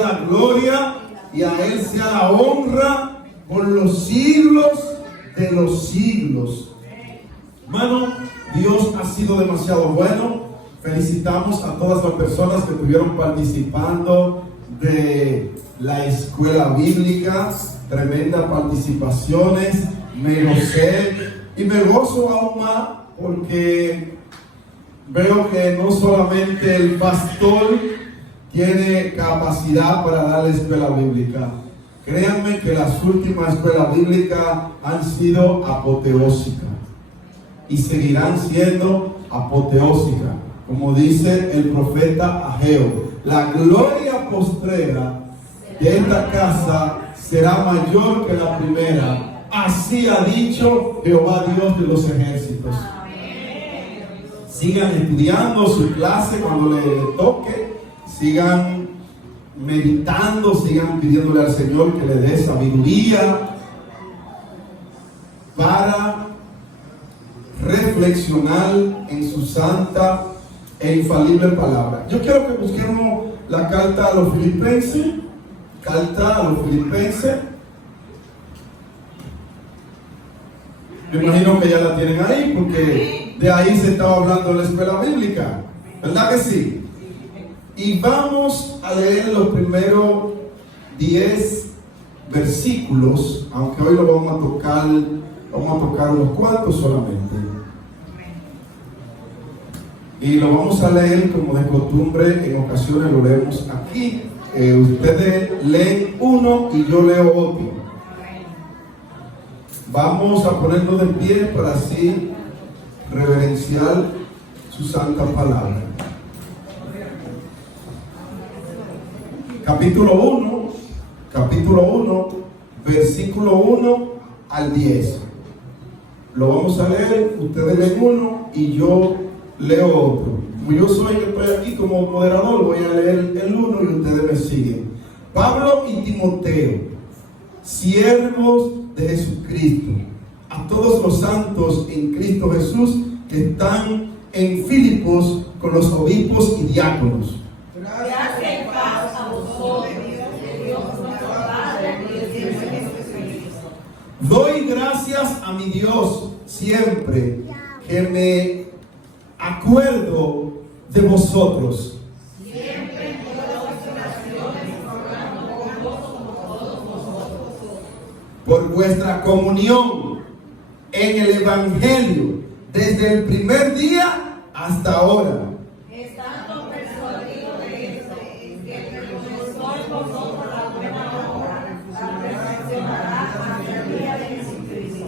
sea la gloria y a Él sea la honra por los siglos de los siglos. Hermano, Dios ha sido demasiado bueno. Felicitamos a todas las personas que estuvieron participando de la escuela bíblica. Tremendas participaciones. Me gocé y me gozo aún más porque veo que no solamente el pastor tiene capacidad para dar la escuela bíblica. Créanme que las últimas escuelas bíblicas han sido apoteósicas y seguirán siendo apoteósicas. Como dice el profeta Ageo, la gloria postrera de esta casa será mayor que la primera. Así ha dicho Jehová Dios de los ejércitos. Sigan estudiando su clase cuando le toque. Sigan meditando, sigan pidiéndole al Señor que le dé sabiduría para reflexionar en su santa e infalible palabra. Yo quiero que busquemos la carta a los Filipenses. Carta a los Filipenses. Me imagino que ya la tienen ahí porque de ahí se estaba hablando en la escuela bíblica. ¿Verdad que sí? Y vamos a leer los primeros 10 versículos, aunque hoy lo vamos a tocar unos cuantos solamente. Y lo vamos a leer como de costumbre, en ocasiones lo leemos aquí. Ustedes leen uno y yo leo otro. Vamos a ponernos de pie para así reverenciar su santa palabra. Capítulo 1, versículo 1 al 10. Lo vamos a leer, ustedes leen uno y yo leo otro. Como yo soy que estoy aquí como moderador, voy a leer el uno y ustedes me siguen. Pablo y Timoteo, siervos de Jesucristo, a todos los santos en Cristo Jesús que están en Filipos con los obispos y diáconos. Gracias y paz a vosotros, de Dios nuestro Padre y del Señor Jesucristo. Doy gracias a mi Dios siempre que me acuerdo de vosotros. Siempre en todas las oraciones rogando con gozo por todos vosotros, Por vuestra comunión en el Evangelio desde el primer día hasta ahora. estando persuadido de esto, que el que comenzó en vosotros la buena obra, la perfeccionará hasta el día de Jesucristo.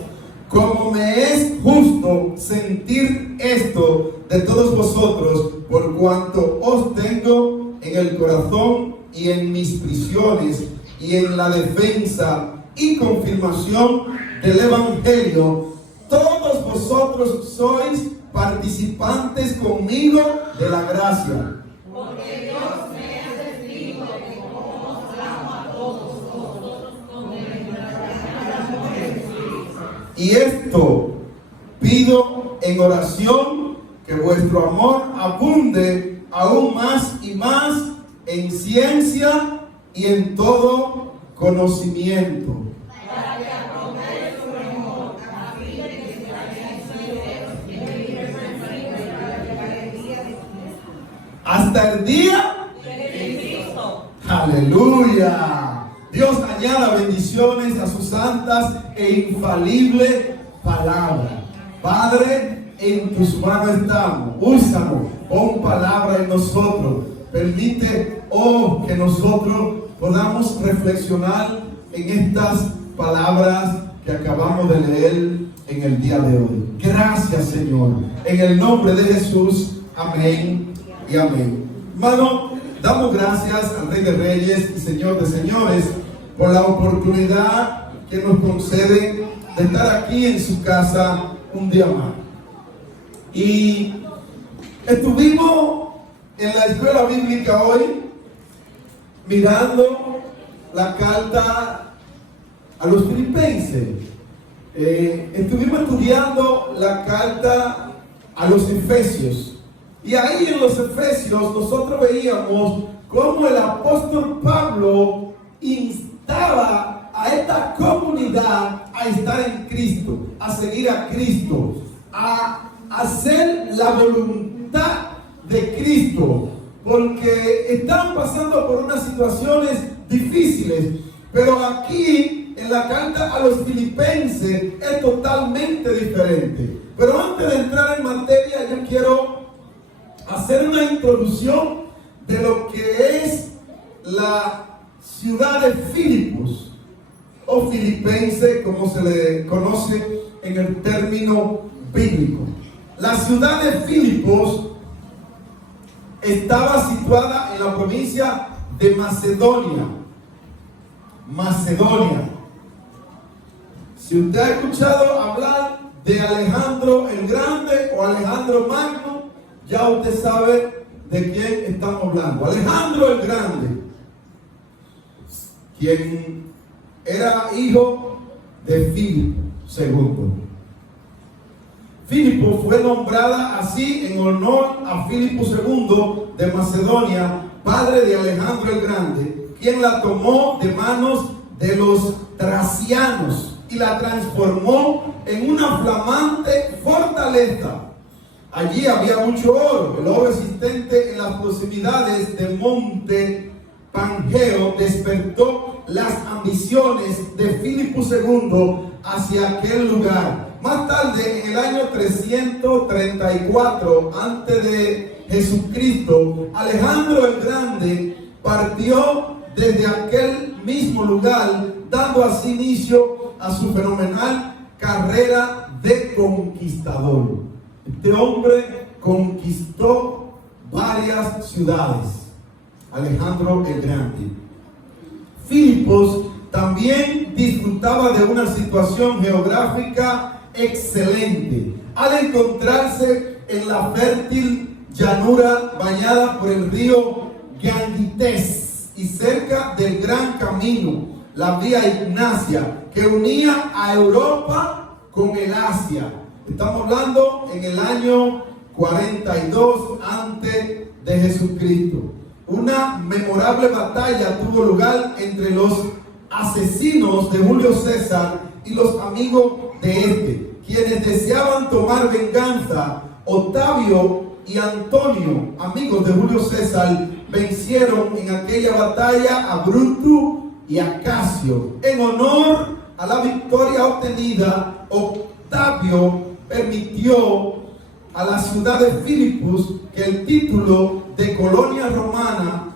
Como me es justo sentir esto de todos vosotros, por cuanto os tengo en el corazón y en mis prisiones y en la defensa y confirmación del Evangelio, todos vosotros sois participantes conmigo de la gracia. Porque Dios me ha testigo de cómo os amo a todos vosotros con el amor de Cristo. Y esto pido en oración, que vuestro amor abunde aún más y más en ciencia y en todo conocimiento. Para que acorde su amor, a fin de que seáis sinceros y libres de la alegría de Hasta el día. Cristo. Aleluya. Dios añada bendiciones a sus santas e infalible palabra. Padre, en tus manos estamos. Úsanos, pon palabra en nosotros. Permite, que nosotros podamos reflexionar en estas palabras que acabamos de leer en el día de hoy. Gracias, Señor. En el nombre de Jesús. Amén y amén. Hermano, damos gracias al Rey de Reyes y Señor de Señores por la oportunidad que nos concede de estar aquí en su casa un día más. Y estuvimos en la escuela bíblica hoy mirando la carta a los Filipenses. Estuvimos estudiando la carta a los Efesios. Y ahí en los Efesios nosotros veíamos cómo el apóstol Pablo Pablo instaba a esta comunidad a estar en Cristo, a seguir a Cristo, a hacer la voluntad de Cristo, porque están pasando por unas situaciones difíciles. Pero aquí en la carta a los filipenses es totalmente diferente. Pero antes de entrar en materia, yo quiero hacer una introducción de lo que es la ciudad de Filipos, o Filipense, como se le conoce en el término bíblico. La ciudad de Filipos estaba situada en la provincia de Macedonia. Macedonia. Si usted ha escuchado hablar de Alejandro el Grande o Alejandro Magno, ya usted sabe de quién estamos hablando. Alejandro el Grande, quien era hijo de Filipo II. Filipo fue nombrada así en honor a Filipo II de Macedonia, padre de Alejandro el Grande, quien la tomó de manos de los tracianos y la transformó en una flamante fortaleza. Allí había mucho oro. El oro existente en las proximidades del monte Pangeo despertó las ambiciones de Filipo II hacia aquel lugar. Más tarde, en el año 334 antes de Jesucristo, Alejandro el Grande partió desde aquel mismo lugar, dando así inicio a su fenomenal carrera de conquistador. Este hombre conquistó varias ciudades, Alejandro el Grande. Filipos también disfrutaba de una situación geográfica excelente, al encontrarse en la fértil llanura bañada por el río Gangites y cerca del gran camino, la vía Ignacia, que unía a Europa con el Asia. Estamos hablando en el año 42 antes de Jesucristo. Una memorable batalla tuvo lugar entre los asesinos de Julio César y los amigos de este, quienes deseaban tomar venganza. Octavio y Antonio, amigos de Julio César, vencieron en aquella batalla a Bruto y a Casio. En honor a la victoria obtenida, Octavio permitió a la ciudad de Filipos que el título de colonia romana,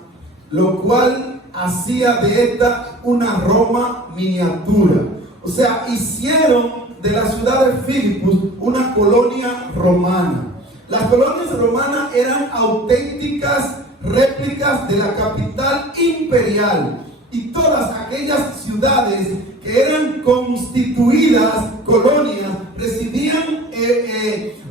lo cual hacía de esta una Roma miniatura. O sea, hicieron de la ciudad de Filipos una colonia romana. Las colonias romanas eran auténticas réplicas de la capital imperial, y todas aquellas ciudades que eran constituidas colonias recibían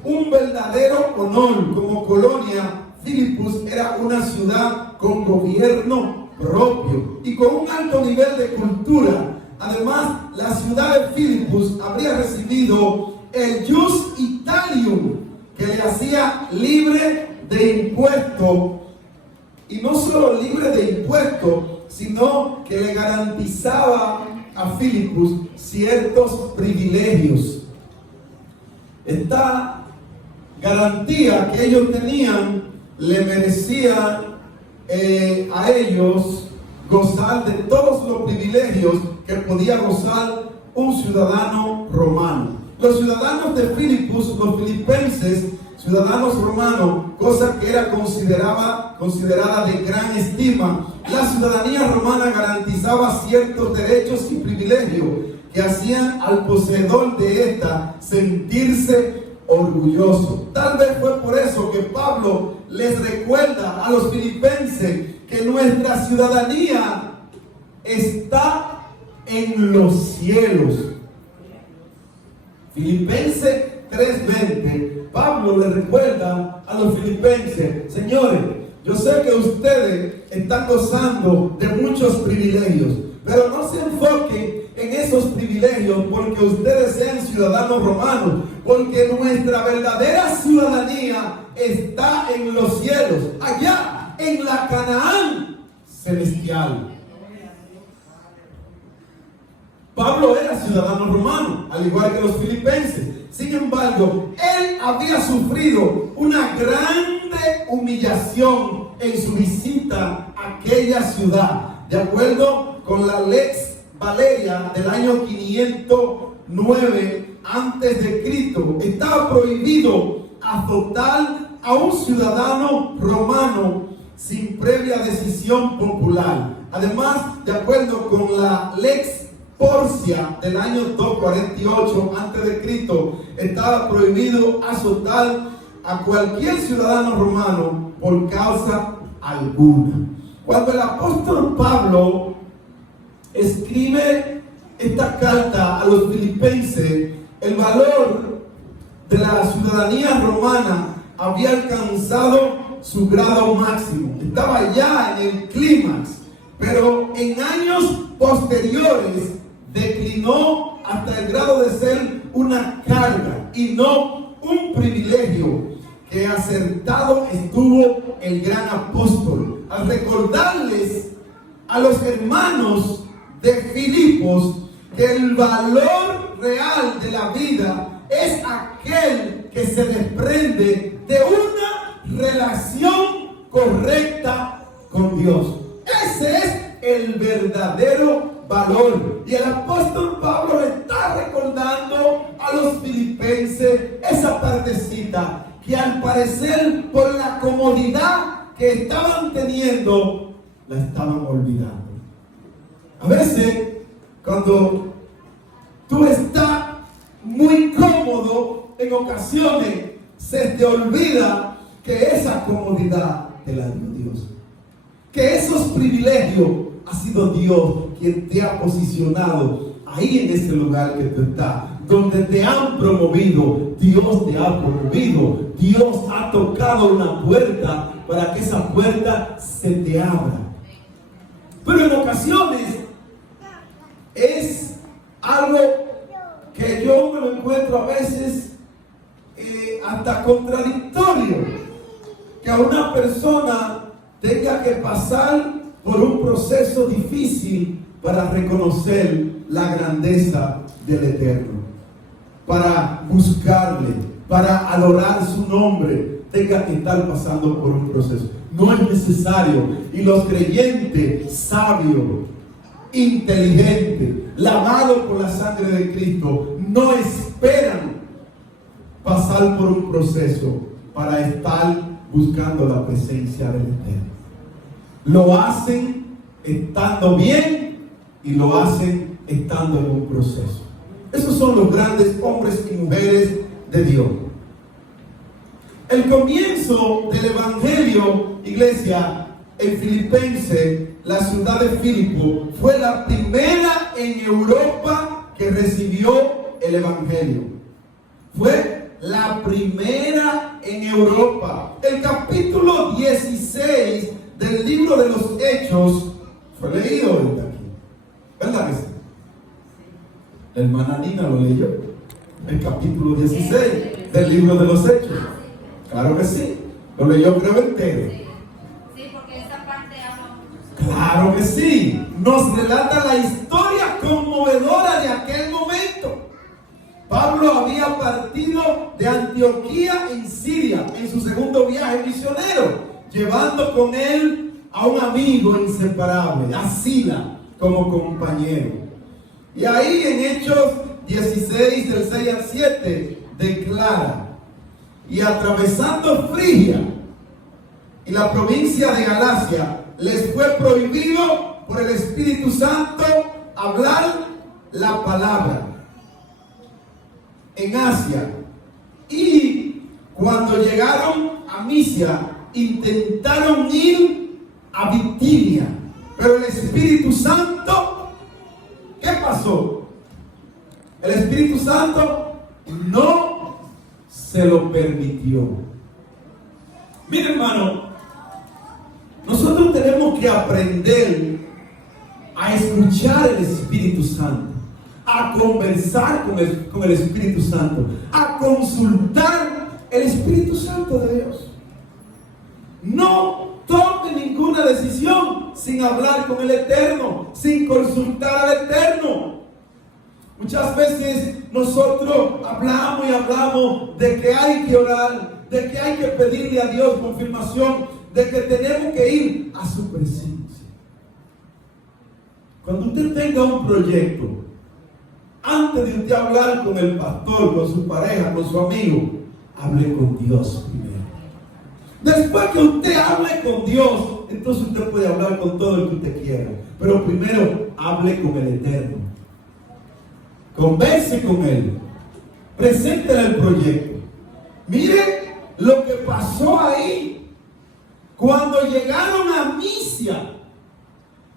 un verdadero honor. Como colonia, Filipos era una ciudad con gobierno propio y con un alto nivel de cultura. Además, la ciudad de Filipos habría recibido el Jus Italium, que le hacía libre de impuestos, y no solo libre de impuestos, sino que le garantizaba a Filipos ciertos privilegios. Esta garantía que ellos tenían le merecía a ellos gozar de todos los privilegios que podía gozar un ciudadano romano. Los ciudadanos de Filipos, los filipenses, ciudadanos romanos, cosa que era considerada de gran estima, la ciudadanía romana garantizaba ciertos derechos y privilegios que hacían al poseedor de esta sentirse orgulloso. Tal vez fue por eso que Pablo les recuerda a los filipenses que nuestra ciudadanía está en los cielos. Filipenses 3:20, Pablo le recuerda a los filipenses: señores, yo sé que ustedes están gozando de muchos privilegios, pero no se enfoquen en esos privilegios porque ustedes sean ciudadanos romanos, porque nuestra verdadera ciudadanía está en los cielos, allá en la Canaán celestial. ciudadano romano, al igual que los filipenses. Sin embargo, él había sufrido una grande humillación en su visita a aquella ciudad. De acuerdo con la Lex Valeria del año 509 antes de Cristo, estaba prohibido azotar a un ciudadano romano sin previa decisión popular. Además, de acuerdo con la Lex Porcia del año 248 antes de Cristo, estaba prohibido azotar a cualquier ciudadano romano por causa alguna. Cuando el apóstol Pablo escribe esta carta a los filipenses, el valor de la ciudadanía romana había alcanzado su grado máximo. Estaba ya en el clímax, pero en años posteriores declinó hasta el grado de ser una carga y no un privilegio. Que acertado estuvo el gran apóstol al recordarles a los hermanos de Filipos que el valor real de la vida es aquel que se desprende de una relación correcta con Dios. Ese es el verdadero valor. Y el apóstol Pablo le está recordando a los filipenses esa partecita que al parecer por la comodidad que estaban teniendo, la estaban olvidando. A veces, cuando tú estás muy cómodo, en ocasiones se te olvida que esa comodidad te la dio Dios. Que esos privilegios ha sido Dios quien te ha posicionado ahí en ese lugar que tú estás. Donde te han promovido, Dios te ha promovido. Dios ha tocado una puerta para que esa puerta se te abra. Pero en ocasiones es algo que yo me lo encuentro a veces hasta contradictorio. Que a una persona tenga que pasar por un proceso difícil para reconocer la grandeza del Eterno. Para buscarle, para adorar su nombre, tenga que estar pasando por un proceso. No es necesario. Y los creyentes sabios, inteligentes, lavados por la sangre de Cristo, no esperan pasar por un proceso para estar buscando la presencia del Eterno. Lo hacen estando bien y lo hacen estando en un proceso. Esos son los grandes hombres y mujeres de Dios. El comienzo del Evangelio, iglesia, en Filipenses, la ciudad de Filipo, fue la primera en Europa que recibió el Evangelio. Fue la primera en Europa. El capítulo 16 del libro de los Hechos fue leído ahorita aquí. ¿Verdad que sí? La hermana Nina lo leyó. El capítulo 16 del libro de los Hechos. Claro que sí. Lo leyó creo entero. Sí, porque esa parte habla mucho. Claro que sí. Nos relata la historia conmovedora de aquel momento. Pablo había partido de Antioquía en Siria en su segundo viaje misionero, llevando con él a un amigo inseparable, a Sila, como compañero. Y ahí en Hechos 16, del 6 al 7, declara: y atravesando Frigia y la provincia de Galacia, les fue prohibido por el Espíritu Santo hablar la palabra en Asia. Y cuando llegaron a Misia, intentaron ir a Bitinia, pero el Espíritu Santo, ¿qué pasó? El Espíritu Santo no se lo permitió. Mira, hermano, nosotros tenemos que aprender a escuchar el Espíritu Santo, a conversar con el Espíritu Santo, a consultar el Espíritu Santo de Dios. No tome ninguna decisión sin hablar con el Eterno, sin consultar al Eterno. Muchas veces nosotros hablamos y hablamos de que hay que orar, de que hay que pedirle a Dios confirmación, de que tenemos que ir a su presencia. Cuando usted tenga un proyecto, antes de usted hablar con el pastor, con su pareja, con su amigo, hable con Dios primero. Después que usted hable con Dios, entonces usted puede hablar con todo el que usted quiera. Pero primero hable con el Eterno. Converse con Él. Preséntele el proyecto. Mire lo que pasó ahí. Cuando llegaron a Misia,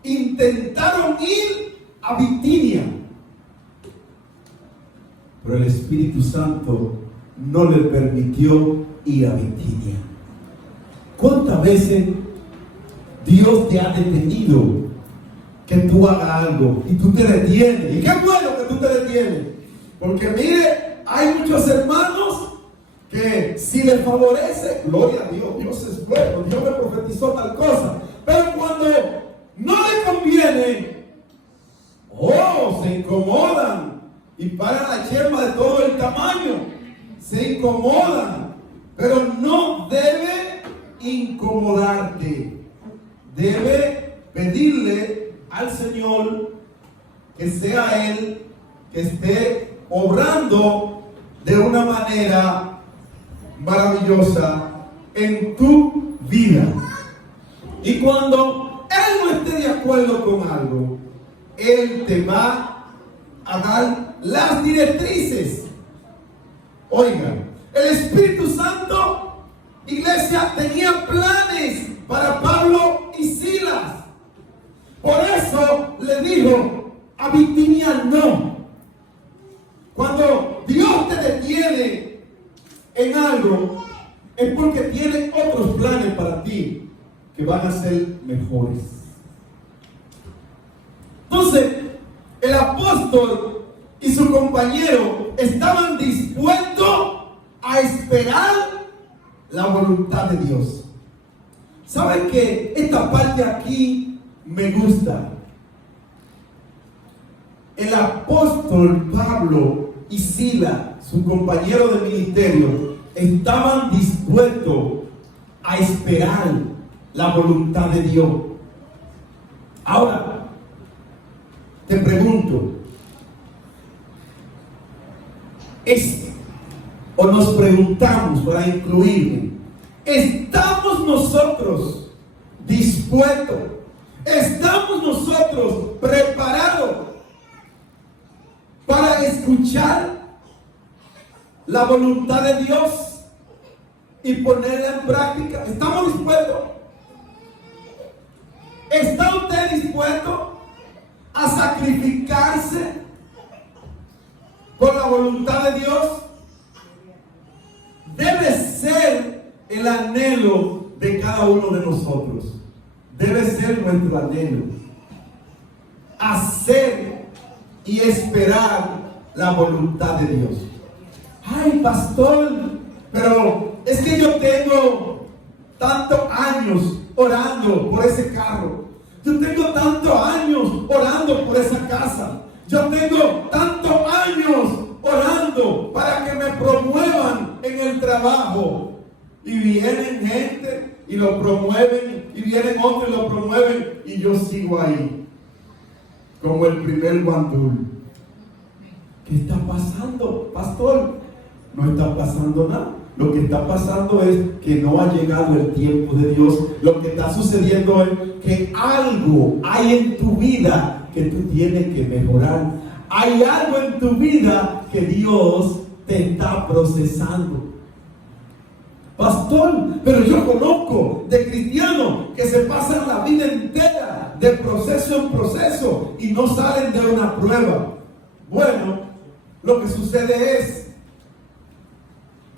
intentaron ir a Bitinia, pero el Espíritu Santo no le permitió ir a Bitinia. ¿Cuántas veces Dios te ha detenido que tú hagas algo y tú te detienes? Y qué bueno que tú te detienes, porque mire, hay muchos hermanos que si les favorece, gloria a Dios, Dios es bueno, Dios me profetizó tal cosa, pero cuando no le conviene, se incomodan y paran la yerba de todo el tamaño, se incomodan, pero no debe incomodarte, debe pedirle al Señor que sea Él que esté obrando de una manera maravillosa en tu vida. Y cuando Él no esté de acuerdo con algo, Él te va a dar las directrices. Oigan, el Espíritu Santo, iglesia, tenía planes para Pablo y Silas. Por eso le dijo a Bitinia no. Cuando Dios te detiene en algo, es porque tiene otros planes para ti que van a ser mejores. Entonces, el apóstol y su compañero estaban dispuestos a esperar la voluntad de Dios. ¿Saben que esta parte aquí me gusta? El apóstol Pablo y Silas, su compañero de ministerio, estaban dispuestos a esperar la voluntad de Dios. Ahora, te pregunto, o nos preguntamos para incluirme, ¿estamos nosotros dispuestos? ¿Estamos nosotros preparados para escuchar la voluntad de Dios y ponerla en práctica? ¿Estamos dispuestos? ¿Está usted dispuesto a sacrificarse por la voluntad de Dios? Debe ser el anhelo de cada uno de nosotros. Debe ser nuestro anhelo. Hacer y esperar la voluntad de Dios. Ay, pastor, pero es que yo tengo tantos años orando por ese carro. Yo tengo tantos años orando por esa casa. Yo tengo tantos años orando para que me promuevan en el trabajo. Y vienen gente y lo promueven, y vienen otros y lo promueven, y yo sigo ahí, como el primer guandul. ¿Qué está pasando, pastor? No está pasando nada. Lo que está pasando es que no ha llegado el tiempo de Dios. Lo que está sucediendo es que algo hay en tu vida que tú tienes que mejorar. Hay algo en tu vida que Dios te está procesando. Pastor, pero yo conozco de cristianos que se pasan la vida entera de proceso en proceso y no salen de una prueba. Bueno, lo que sucede es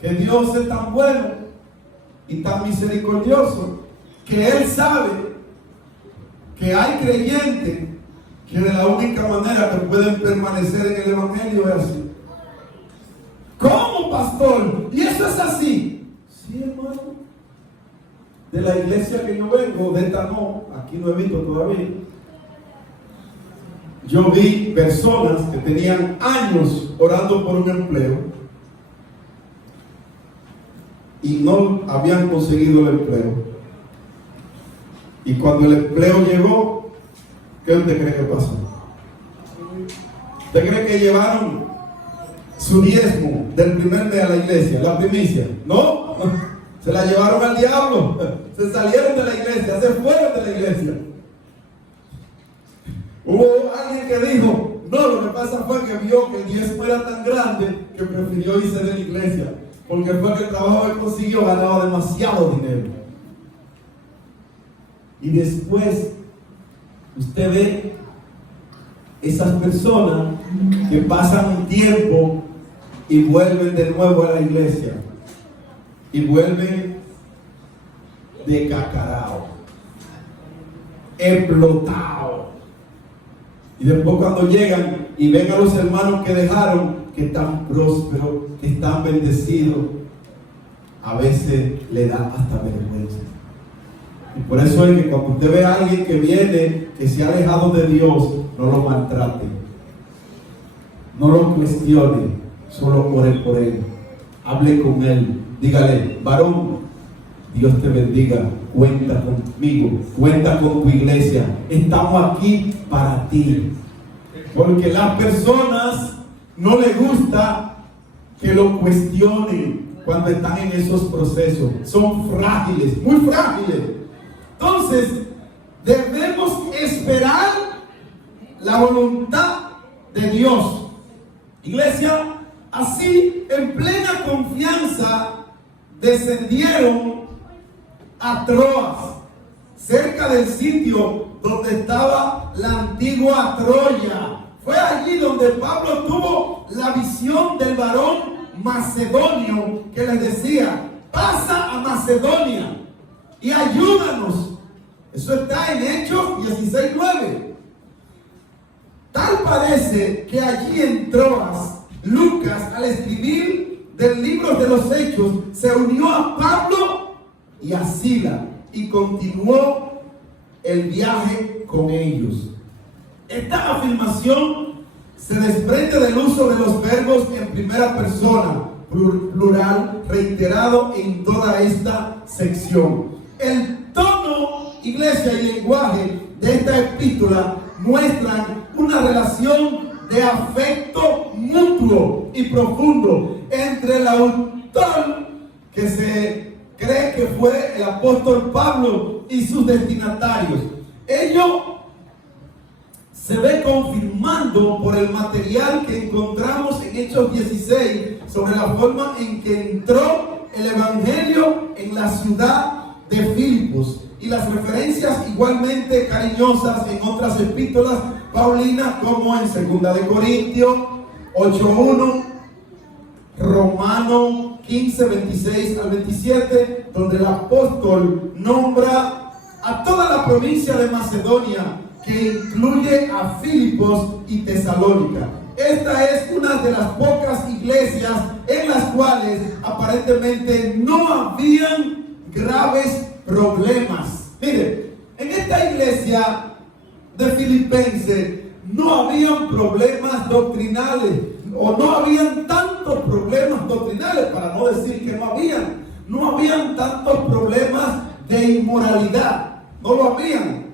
que Dios es tan bueno y tan misericordioso que Él sabe que hay creyentes que de la única manera que pueden permanecer en el Evangelio es así. ¿Cómo, pastor? ¿Y eso es así? Sí, hermano. De la iglesia que yo vengo, de esta no, aquí no he visto todavía. yo vi personas que tenían años orando por un empleo y no habían conseguido el empleo. Y cuando el empleo llegó, ¿qué usted cree que pasó? ¿Usted cree que llevaron su diezmo del primer mes a la iglesia, la primicia? No, se la llevaron al diablo, se salieron de la iglesia, se fueron de la iglesia. Hubo alguien que dijo, no, lo que pasa fue que vio que el diezmo era tan grande que prefirió irse de la iglesia, porque fue que el trabajo que consiguió ganaba demasiado dinero. Y después usted ve esas personas que pasan un tiempo y vuelven de nuevo a la iglesia y vuelven de cacarao, explotado. Y después cuando llegan y ven a los hermanos que dejaron, que están prósperos, que están bendecidos, a veces le da hasta vergüenza. Y por eso es que cuando usted ve a alguien que viene, que se ha alejado de Dios, no lo maltrate, no lo cuestione, solo ore por él, hable con él, dígale, varón, Dios te bendiga, cuenta conmigo, cuenta con tu iglesia, estamos aquí para ti. Porque las personas no les gusta que lo cuestionen cuando están en esos procesos, son frágiles, muy frágiles. Entonces, debemos esperar la voluntad de Dios. Iglesia, así en plena confianza descendieron a Troas, cerca del sitio donde estaba la antigua Troya. Fue allí donde Pablo tuvo la visión del varón macedonio que les decía, pasa a Macedonia y ayúdanos. Eso está en Hechos 16:9. Tal parece que allí en Troas, Lucas, al escribir del libro de los Hechos, se unió a Pablo y a Sila y continuó el viaje con ellos. Esta afirmación se desprende del uso de los verbos en primera persona, plural, reiterado en toda esta sección. El tono, iglesia, y lenguaje de esta epístola muestran una relación de afecto mutuo y profundo entre el autor, que se cree que fue el apóstol Pablo, y sus destinatarios. Ello se ve confirmando por el material que encontramos en Hechos 16 sobre la forma en que entró el evangelio en la ciudad de Filipos, y las referencias igualmente cariñosas en otras epístolas paulinas, como en 2 de Corintios 8:1, Romanos 15:26-27, donde el apóstol nombra a toda la provincia de Macedonia, que incluye a Filipos y Tesalónica. Esta es una de las pocas iglesias en las cuales aparentemente no habían graves problemas. Mire, en esta iglesia de Filipenses no habían problemas doctrinales, o no habían tantos problemas doctrinales, para no decir que no habían tantos problemas de inmoralidad, no lo habían,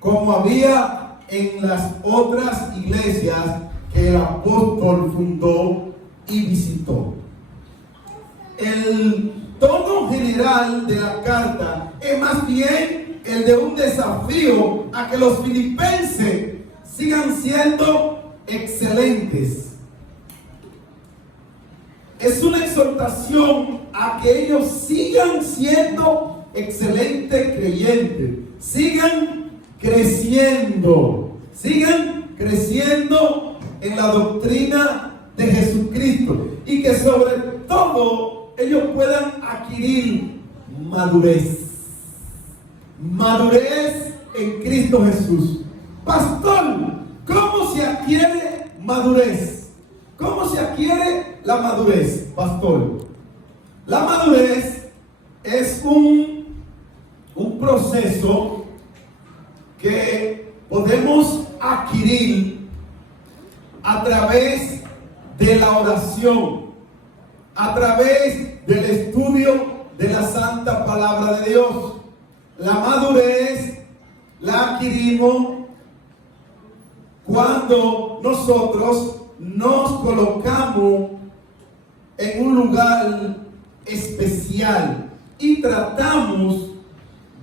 como había en las otras iglesias que el apóstol fundó y visitó. El tono general de la carta es más bien el de un desafío a que los filipenses sigan siendo excelentes. Es una exhortación a que ellos sigan siendo excelentes creyentes, sigan creciendo en la doctrina de Jesucristo, y que sobre todo ellos puedan adquirir madurez en Cristo Jesús. Pastor, ¿cómo se adquiere madurez? ¿Cómo se adquiere la madurez, pastor? La madurez es un proceso que podemos adquirir a través de la oración, a través del estudio de la santa palabra de Dios. La madurez la adquirimos cuando nosotros nos colocamos en un lugar especial y tratamos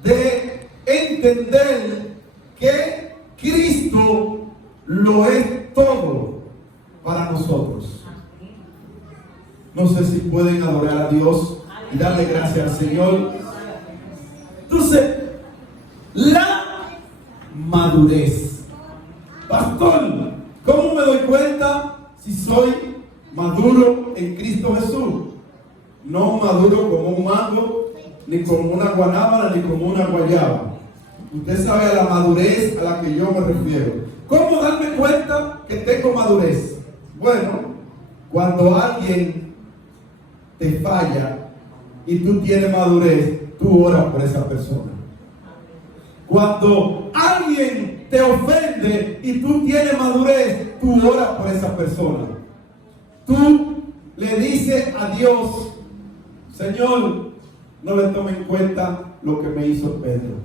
de entender que Cristo lo es todo para nosotros. No sé si pueden adorar a Dios y darle gracias al Señor. Entonces, la madurez. Pastor, ¿cómo me doy cuenta si soy maduro en Cristo Jesús? No maduro como un mango, ni como una guanábana, ni como una guayaba. Usted sabe a la madurez a la que yo me refiero. ¿Cómo darme cuenta que tengo madurez? Bueno, cuando alguien te falla y tú tienes madurez, tú oras por esa persona. Cuando alguien te ofende y tú tienes madurez, tú oras por esa persona. Tú le dices a Dios: Señor, no le tome en cuenta lo que me hizo Pedro.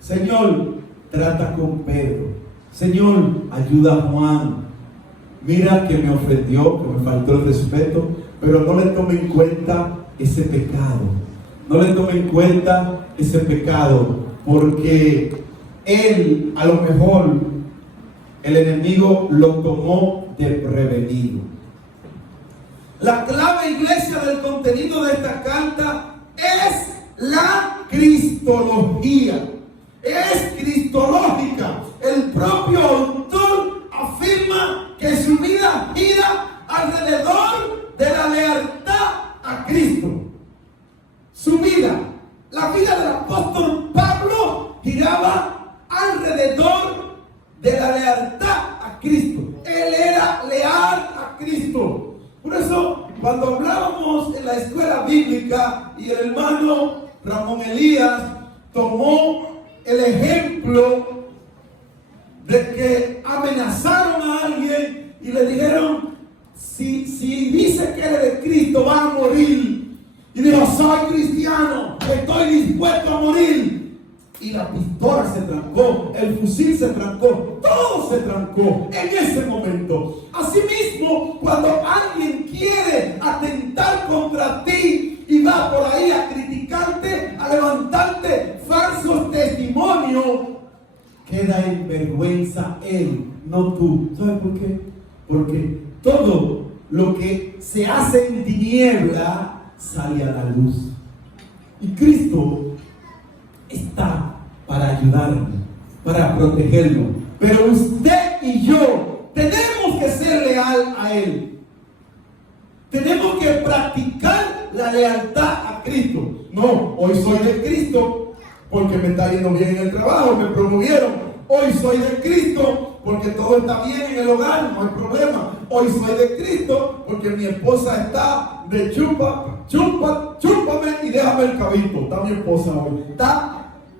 Señor, trata con Pedro. Señor, ayuda a Juan. Mira que me ofendió, que me faltó el respeto, pero no le tome en cuenta ese pecado. No le tome en cuenta ese pecado, porque él, a lo mejor, el enemigo lo tomó desprevenido. La clave, iglesia, del contenido de esta carta es la cristología. Es cristológica. El propio autor afirma que su vida gira alrededor de la lealtad a Cristo. Su vida, la vida del apóstol Pablo, giraba alrededor de la lealtad a Cristo. Él era leal a Cristo. Por eso, cuando hablábamos en la escuela bíblica y el hermano Ramón Elías tomó el ejemplo de que amenazaron a alguien y le dijeron: si dice que eres de Cristo, va a morir. Y dijo: soy cristiano, estoy dispuesto a morir. Y la pistola se trancó, el fusil se trancó, todo se trancó en ese momento. Asimismo, cuando alguien quiere atentar contra ti y va por ahí a criticarte, a levantarte falsos testimonios, queda en vergüenza él, no tú. ¿Sabes por qué? Porque todo lo que se hace en tiniebla sale a la luz. Y Cristo está para ayudarnos, para protegernos. Pero usted y yo tenemos que ser leal a Él. Tenemos que practicar la lealtad a Cristo. No, hoy soy de Cristo porque me está yendo bien en el trabajo, me promovieron. Hoy soy de Cristo porque todo está bien en el hogar, no hay problema. Hoy soy de Cristo porque mi esposa está de chúpame y déjame el cabito. Está mi esposa hoy. Está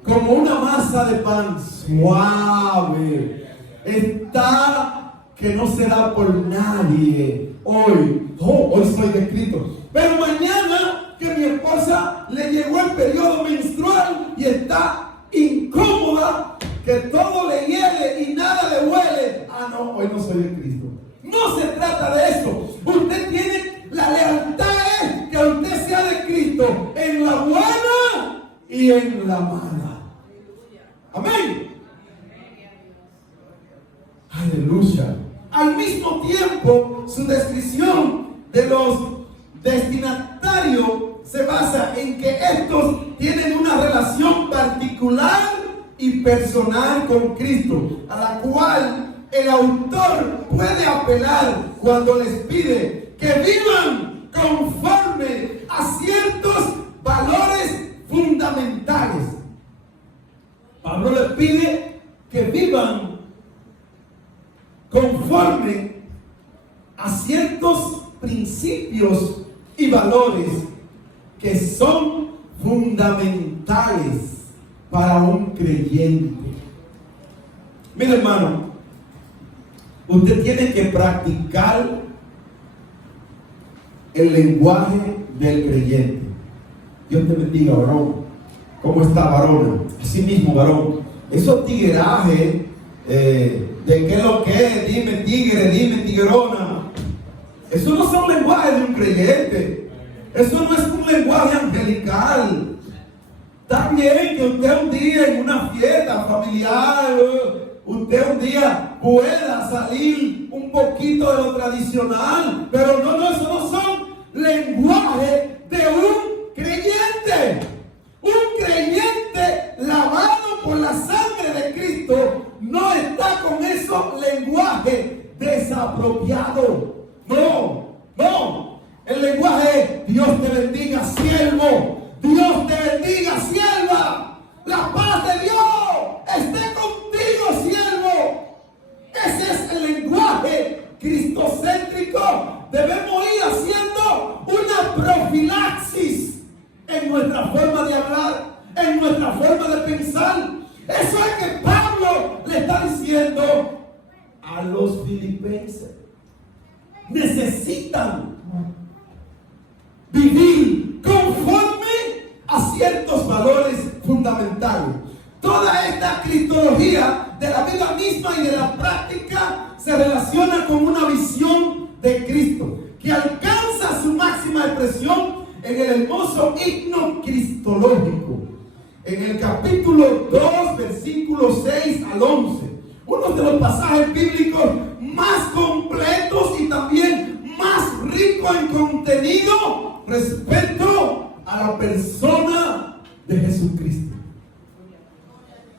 como una masa de pan suave. Está que no se da por nadie. Hoy soy de Cristo. Pero mañana que mi esposa le llegó el periodo menstrual y está incómoda, que todo le hiele y nada le huele. Ah, no, hoy no soy de Cristo. No se trata de eso. Usted tiene, la lealtad es que usted sea de Cristo en la buena y en la mala. Amén. Aleluya. Al mismo tiempo, su descripción de los destinatarios se basa en que estos tienen una relación particular y personal con Cristo, a la cual el autor puede apelar cuando les pide que vivan conforme a ciertos valores fundamentales. Pablo les pide que vivan conforme a ciertos principios y valores que son fundamentales para un creyente. Mira, hermano, Usted tiene que practicar el lenguaje del creyente. Dios te bendiga, varón. ¿Cómo está, varón? Así mismo, varón. Esos tiguerajes de qué es lo que es, dime tigre, dime tiguerona. Eso no son lenguajes de un creyente. Eso no es un lenguaje angelical. Está bien que usted un día en una fiesta familiar, usted un día pueda salir un poquito de lo tradicional, pero no, eso no son lenguajes de un creyente. Un creyente lavado por la sangre de Cristo no está con esos lenguajes desapropiados. No. El lenguaje es: Dios te bendiga, siervo. Dios te bendiga, sierva. La paz de Dios esté contigo, siervo. Ese es el lenguaje cristocéntrico. Debemos ir haciendo una profilaxis en nuestra forma de hablar, en nuestra forma de pensar. Eso es que Pablo le está diciendo a los filipenses. Necesitan vivir conforme a ciertos valores fundamentales. Toda esta cristología de la vida misma y de la práctica se relaciona con una visión de Cristo que alcanza su máxima expresión en el hermoso himno cristológico. En el capítulo 2, versículos 6 al 11, uno de los pasajes bíblicos más completos y también más ricos en contenido respecto a la persona de Jesucristo.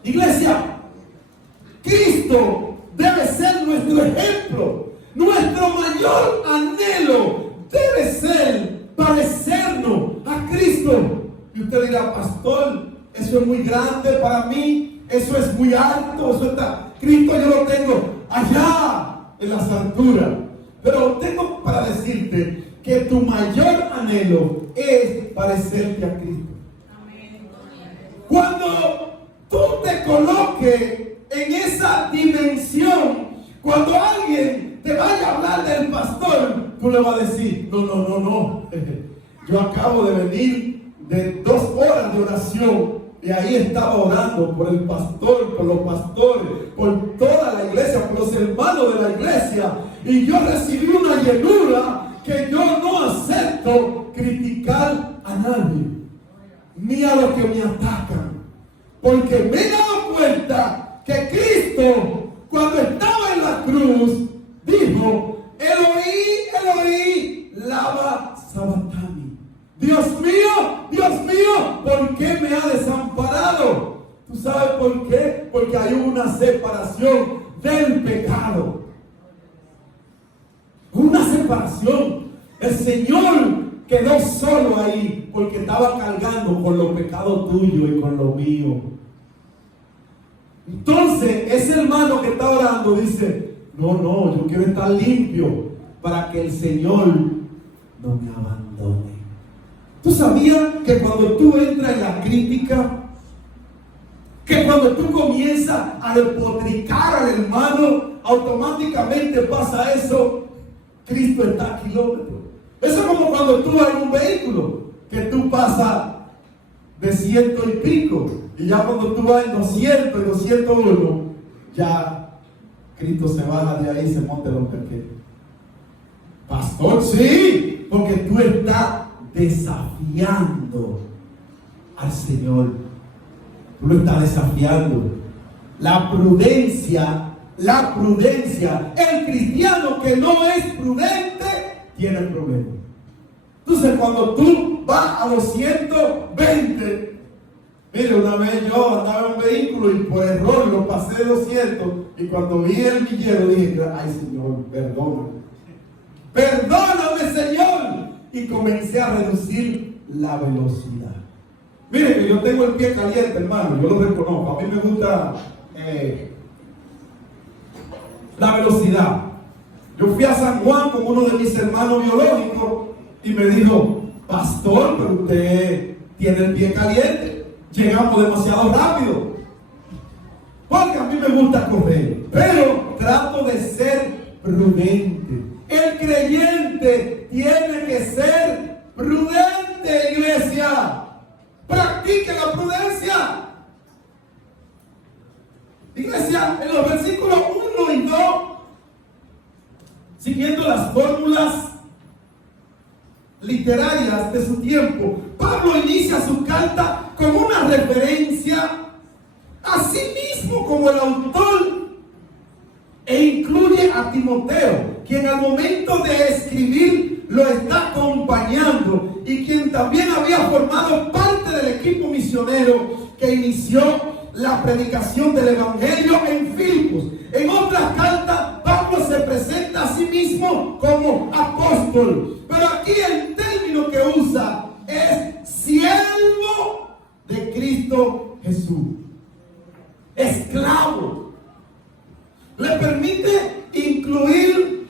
Iglesia, Cristo debe ser nuestro ejemplo. Nuestro mayor anhelo debe ser parecernos a Cristo. Y usted dirá: pastor, eso es muy grande para mí, eso es muy alto, eso está. Cristo yo lo tengo allá en las alturas. Pero tengo para decirte que tu mayor anhelo es parecerte a Cristo. Cuando tú te coloques en esa dimensión, cuando alguien te vaya a hablar del pastor, tú le vas a decir: no. Yo acabo de venir de 2 horas de oración y ahí estaba orando por el pastor, por los pastores, por toda la iglesia, por los hermanos de la iglesia, y yo recibí una llenura que yo no acepto criticar a nadie, ni a los que me atacan, porque me he dado cuenta que Cristo, cuando estaba en la cruz, dijo: Eloí, lama sabachthani. Dios mío, ¿por qué me ha desamparado? ¿Tú sabes por qué? Porque hay una separación del pecado. Una separación. El Señor quedó solo ahí porque estaba cargando con los pecados tuyos y con los míos. Entonces, ese hermano que está orando dice: no, yo quiero estar limpio para que el Señor no me abandone. ¿Tú sabías que cuando tú entras en la crítica, que cuando tú comienzas a despotricar al hermano, automáticamente pasa eso? Cristo está a kilómetros. Eso es como cuando tú vas en un vehículo, que tú pasas de 100 y pico, y ya cuando tú vas en 200 y 201, ya Cristo se baja de ahí y se monta en los pequeños. Pastor, sí, porque tú estás desafiando al Señor. Tú lo estás desafiando. La prudencia, el cristiano que no es prudente tiene problemas. Entonces, cuando tú vas a 220, mire, una vez yo andaba en un vehículo y por error lo pasé de 200, y cuando vi el millero dije: ay, Señor, perdóname, Señor. Y comencé a reducir la velocidad. Mire que yo tengo el pie caliente, hermano, yo lo reconozco. A mí me gusta la velocidad. Yo fui a San Juan con uno de mis hermanos biológicos y me dijo: pastor, pero usted tiene el pie caliente, llegamos demasiado rápido. Porque a mí me gusta correr, pero trato de ser prudente. El creyente tiene que ser prudente, iglesia. Practique la prudencia. Iglesia, en los versículos 1 y 2, siguiendo las fórmulas literarias de su tiempo, Pablo inicia su carta con una referencia a sí mismo como el autor e incluye a Timoteo, quien al momento de escribir lo está acompañando y quien también había formado parte del equipo misionero que inició la predicación del evangelio en Filipos. En otras cartas, Pablo se presenta a sí mismo como apóstol, pero aquí el término que usa es siervo de Cristo Jesús, esclavo. Le permite incluir,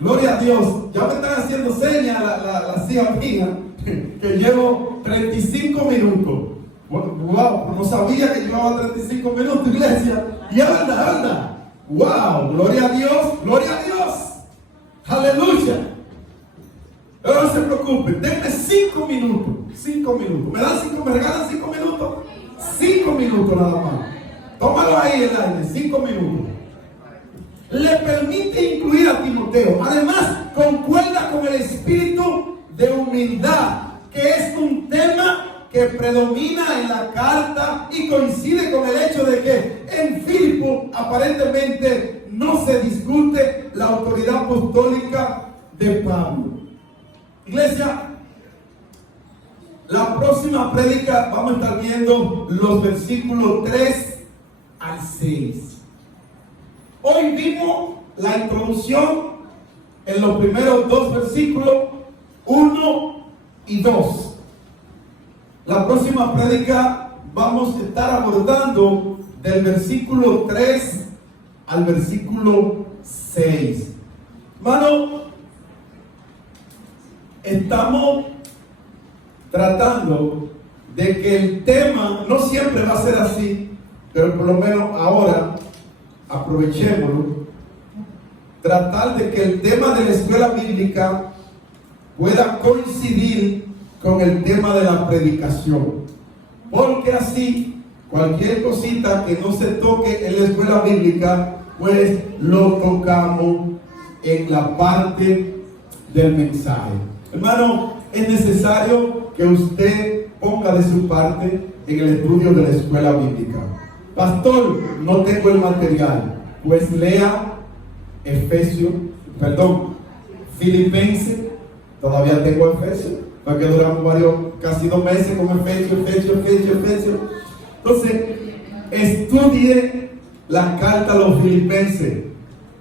gloria a Dios, ya me están haciendo señas las hijas mías, que llevo 35 minutos. Wow, no sabía que llevaba 35 minutos, iglesia. Y es verdad. Wow, gloria a Dios. Aleluya. Pero no se preocupen, denme 5 minutos. 5 minutos. ¿Me regalan 5 minutos? 5 minutos nada más. Tómalo ahí el aire, 5 minutos. Le permite incluir a Timoteo. Además, concuerda con el espíritu de humildad, que es un tema que predomina en la carta y coincide con el hecho de que en Filipos aparentemente no se discute la autoridad apostólica de Pablo. Iglesia, la próxima prédica vamos a estar viendo los versículos 3 al 6. Hoy vimos la introducción en los primeros 2 versículos, 1 y 2. La próxima prédica vamos a estar abordando del versículo 3 al versículo 6. Hermano, estamos tratando de que el tema no siempre va a ser así, pero por lo menos ahora aprovechémoslo. Tratar de que el tema de la escuela bíblica pueda coincidir con el tema de la predicación, porque así cualquier cosita que no se toque en la escuela bíblica, pues lo tocamos en la parte del mensaje. Hermano, es necesario que usted ponga de su parte en el estudio de la escuela bíblica. Pastor, no tengo el material. Pues lea Filipenses. Todavía tengo Efesios, porque duramos casi 2 meses con Efesios. Entonces, estudie la carta a los Filipenses.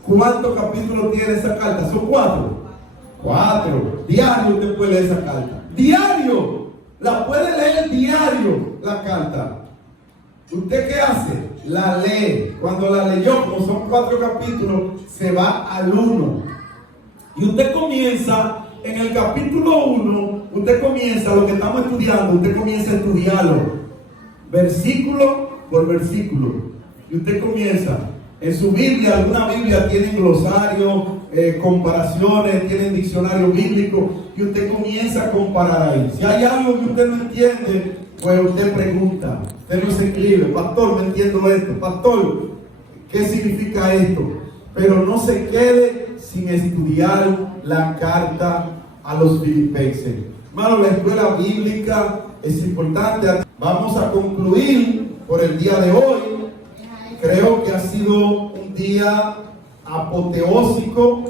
¿Cuántos capítulos tiene esa carta? Son 4. Diario usted puede leer esa carta. Diario. La puede leer diario, la carta. ¿Usted qué hace? La lee. Cuando la leyó, como son 4 capítulos, se va al 1. Y usted comienza en el capítulo 1, usted comienza lo que estamos estudiando, usted comienza a estudiarlo, versículo por versículo. Y usted comienza, en su Biblia, alguna Biblia tiene glosario, comparaciones, tienen diccionario bíblico, y usted comienza a comparar ahí. Si hay algo que usted no entiende, pues usted pregunta, usted no se escribe, pastor, no entiendo esto, pastor, ¿qué significa esto? Pero no se quede sin estudiar la carta a los Filipenses. Hermano, la escuela bíblica es importante. Vamos a concluir por el día de hoy. Creo que ha sido un día apoteósico